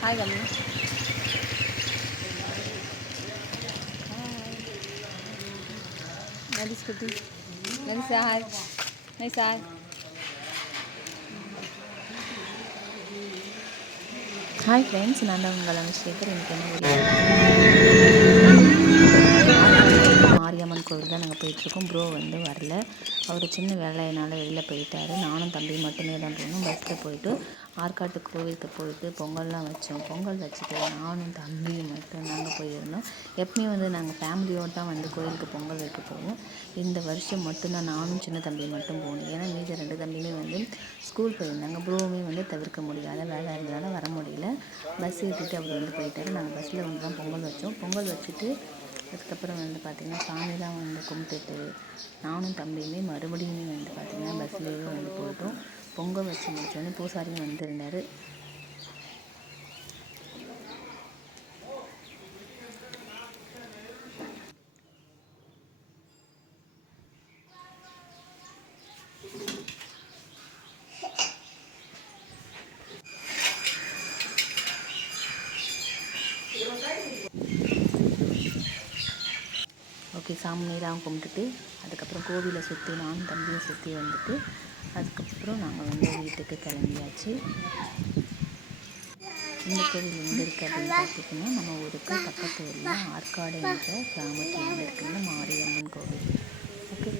Hi கம்மி நதிஸ் குட்டி Nathis hi nice hi hi friends நான் தான் உங்கள் அனுஷேகர் எனக்கு என்ன வீடியோ மாரியம்மன் கோவில் தான் நாங்கள் போயிட்டுருக்கோம். ப்ரோ வந்து வரல. அவர் சின்ன வேலையினால் வெளியில் போயிட்டார். நானும் தம்பி மட்டுமே தான் போனோம். பஸ்ஸில் போயிட்டு ஆற்காட்டு கோவிலுக்கு போயிட்டு பொங்கல்லாம் வச்சோம். பொங்கல் வச்சுட்டு நானும் தம்பியும் மட்டும் நாங்கள் போயிருந்தோம். எப்பயும் வந்து நாங்கள் ஃபேமிலியோடு தான் வந்து கோயிலுக்கு பொங்கல் வைக்க போவோம். இந்த வருஷம் மட்டும்தான் நானும் சின்ன தம்பி மட்டும் போகணும் ஏன்னா மீதி ரெண்டு தம்பியுமே வந்து ஸ்கூல் போயிருந்தாங்க. ப்ரோவுமே வந்து தவிர்க்க முடியாத வேலை இருந்ததால் வர முடியல. பஸ் ஏற்றிட்டு அவர் வந்து போயிட்டார். நாங்கள் பஸ்ஸில் வந்து தான் பொங்கல் வச்சோம். பொங்கல் வச்சுட்டு அதுக்கப்புறம் வந்து பார்த்திங்கன்னா சாமிலாம் வந்து கும்பிட்டுட்டு நானும் தம்பியுமே மறுபடியுமே வந்து பார்த்திங்கன்னா பஸ்லேயே வந்து போட்டோம் பொங்கல் வச்சு முடிச்சோடனே பூசாரியும் வந்திருந்தார். ஓகே சுற்றி நீராகவும் கும்பிட்டுட்டு அதுக்கப்புறம் கோவிலை சுற்றி நானும் தம்பியும் சுற்றி வந்துட்டு அதுக்கப்புறம் நாங்கள் வந்து வீட்டுக்கு கிளம்பியாச்சு. இந்த கோவில் எங்கே இருக்குது அப்படின்னு பார்த்திங்கன்னா நம்ம ஊருக்கு பக்கத்து ஊரில் ஆற்காடு என்ற கிராமத்தில் இருக்குதுன்னு மாரியம்மன் கோவில். ஓகே